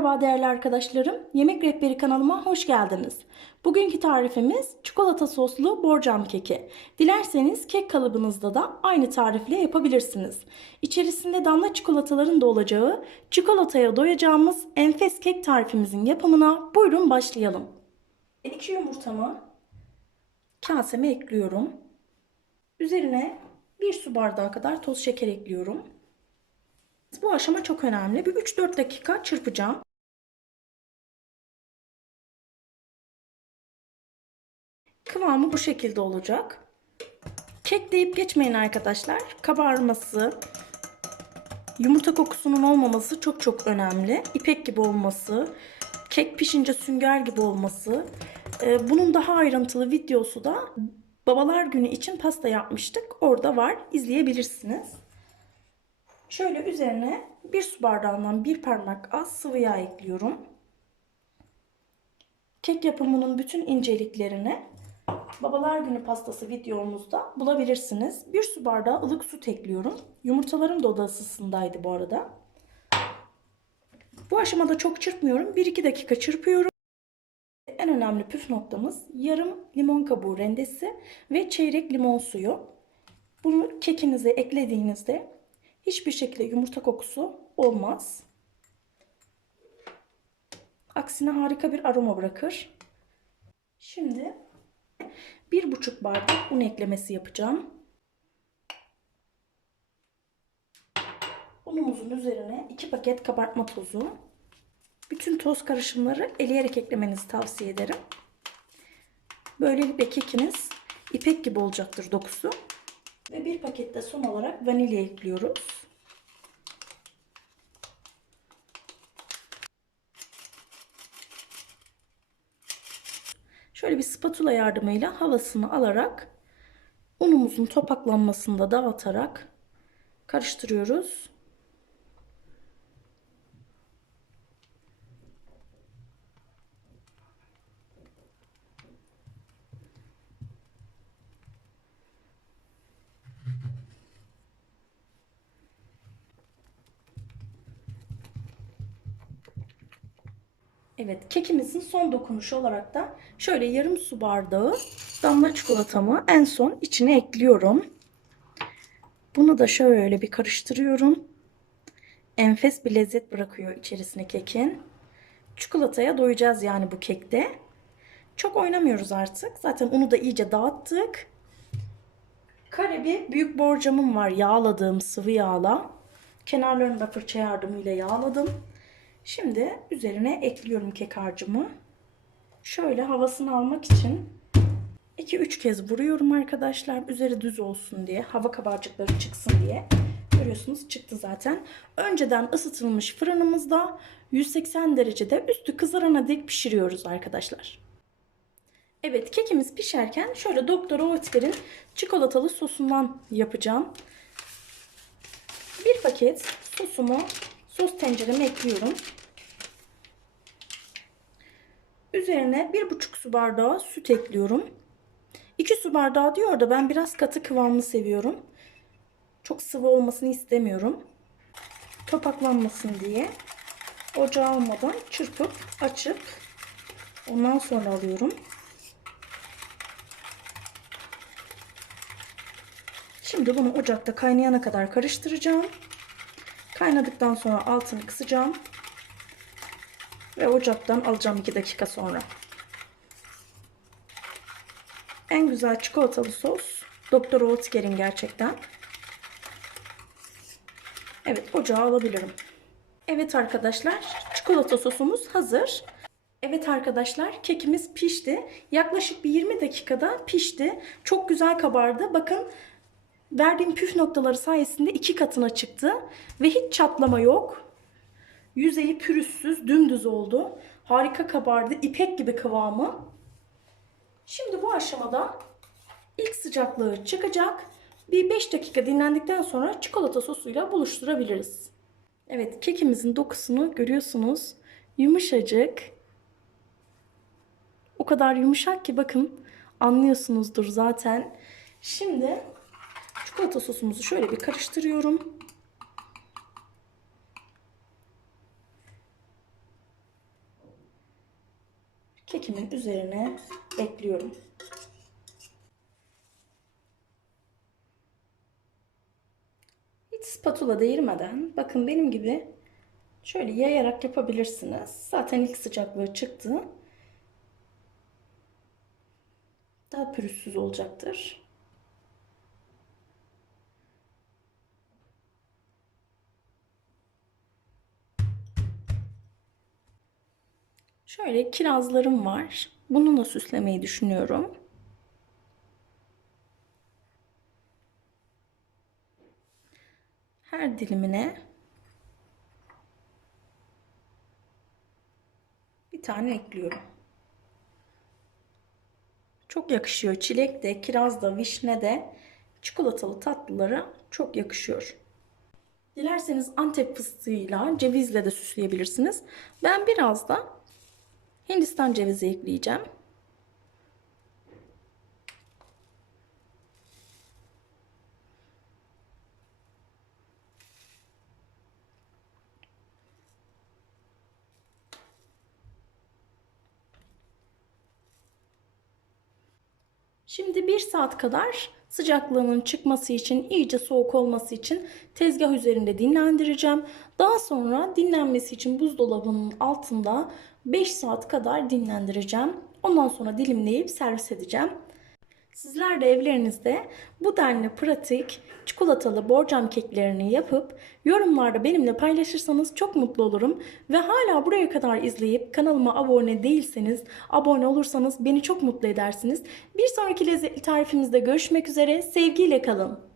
Merhaba değerli arkadaşlarım. Yemek Rehberi kanalıma hoş geldiniz. Bugünkü tarifimiz çikolata soslu borcam keki. Dilerseniz kek kalıbınızda da aynı tarifle yapabilirsiniz. İçerisinde damla çikolataların da olacağı, çikolataya doyacağımız enfes kek tarifimizin yapımına buyurun başlayalım. 2 yumurtamı kaseme ekliyorum. Üzerine 1 su bardağı kadar toz şeker ekliyorum. Bu aşama çok önemli. Bir 3-4 dakika çırpacağım. Kıvamı bu şekilde olacak. Kek deyip geçmeyin arkadaşlar. Kabarması, yumurta kokusunun olmaması çok önemli. İpek gibi olması, kek pişince sünger gibi olması. Bunun daha ayrıntılı videosu da Babalar Günü için pasta yapmıştık. Orada var. İzleyebilirsiniz. Şöyle üzerine 1 su bardağından 1 parmak az sıvı yağ ekliyorum. Kek yapımının bütün inceliklerini Babalar Günü pastası videomuzda bulabilirsiniz. 1 su bardağı ılık süt ekliyorum. Yumurtalarım da oda ısısındaydı bu arada. Bu aşamada çok çırpmıyorum. 1-2 dakika çırpıyorum. En önemli püf noktamız yarım limon kabuğu rendesi ve çeyrek limon suyu. Bunu kekinize eklediğinizde hiçbir şekilde yumurta kokusu olmaz. Aksine harika bir aroma bırakır. Şimdi 1,5 bardak un eklemesi yapacağım. Unumuzun üzerine 2 paket kabartma tozu. Bütün toz karışımları eleyerek eklemenizi tavsiye ederim. Böylelikle kekiniz ipek gibi olacaktır dokusu. Ve 1 paket de son olarak vanilya ekliyoruz. Şöyle bir spatula yardımıyla havasını alarak unumuzun topaklanmasını da dağıtarak karıştırıyoruz. Evet, kekimizin son dokunuşu olarak da şöyle yarım su bardağı damla çikolatamı en son içine ekliyorum. Bunu da şöyle bir karıştırıyorum. Enfes bir lezzet bırakıyor içerisine kekin. Çikolataya doyacağız yani bu kekte. Çok oynamıyoruz artık. Zaten unu da iyice dağıttık. Kare bir büyük borcamım var, yağladığım sıvı yağla. Kenarlarını da fırça yardımıyla yağladım. Şimdi üzerine ekliyorum kek harcımı. Şöyle havasını almak için 2-3 kez vuruyorum arkadaşlar. Üzeri düz olsun diye, hava kabarcıkları çıksın diye. Görüyorsunuz çıktı zaten. Önceden ısıtılmış fırınımızda 180 derecede üstü kızarana dek pişiriyoruz arkadaşlar. Evet, kekimiz pişerken şöyle Doktor Oetker'in çikolatalı sosundan yapacağım. 1 paket sosumu sos tencereme ekliyorum. Üzerine 1,5 su bardağı süt ekliyorum. 2 su bardağı diyor da ben biraz katı kıvamlı seviyorum. Çok sıvı olmasını istemiyorum. Topaklanmasın diye ocağa almadan çırpıp açıp ondan sonra alıyorum. Şimdi bunu ocakta kaynayana kadar karıştıracağım. Kaynadıktan sonra altını kısacağım. Ve ocaktan alacağım 2 dakika sonra. En güzel çikolatalı sos Doktor Oetker'in gerçekten. Evet, ocağa alabilirim. Evet arkadaşlar, çikolata sosumuz hazır. Evet arkadaşlar, kekimiz pişti. Yaklaşık bir 20 dakikada pişti. Çok güzel kabardı. Bakın, verdiğim püf noktaları sayesinde 2 katına çıktı. Ve hiç çatlama yok. Yüzeyi pürüzsüz, dümdüz oldu. Harika kabardı. İpek gibi kıvamı. Şimdi bu aşamada ilk sıcaklığı çıkacak. Bir 5 dakika dinlendikten sonra çikolata sosuyla buluşturabiliriz. Evet, kekimizin dokusunu görüyorsunuz. Yumuşacık. O kadar yumuşak ki bakın, anlıyorsunuzdur zaten. Şimdi çikolata sosumuzu şöyle bir karıştırıyorum. kekimin üzerine ekliyorum. Hiç spatula değirmeden, bakın benim gibi şöyle yayarak yapabilirsiniz. Zaten ilk sıcaklığı çıktı. Daha pürüzsüz olacaktır. Şöyle kirazlarım var. Bununla süslemeyi düşünüyorum. Her dilimine bir tane ekliyorum. Çok yakışıyor. Çilek de, kiraz da, vişne de çikolatalı tatlılara çok yakışıyor. Dilerseniz Antep fıstığıyla, cevizle de süsleyebilirsiniz. Ben biraz da Hindistan cevizi ekleyeceğim. Şimdi 1 saat kadar sıcaklığının çıkması için, iyice soğuk olması için tezgah üzerinde dinlendireceğim. Daha sonra dinlenmesi için buzdolabının altında 5 saat kadar dinlendireceğim. Ondan sonra dilimleyip servis edeceğim. Sizler de evlerinizde bu denli pratik çikolatalı borcam keklerini yapıp yorumlarda benimle paylaşırsanız çok mutlu olurum. Ve hala buraya kadar izleyip kanalıma abone değilseniz, abone olursanız beni çok mutlu edersiniz. Bir sonraki lezzetli tarifimizde görüşmek üzere. Sevgiyle kalın.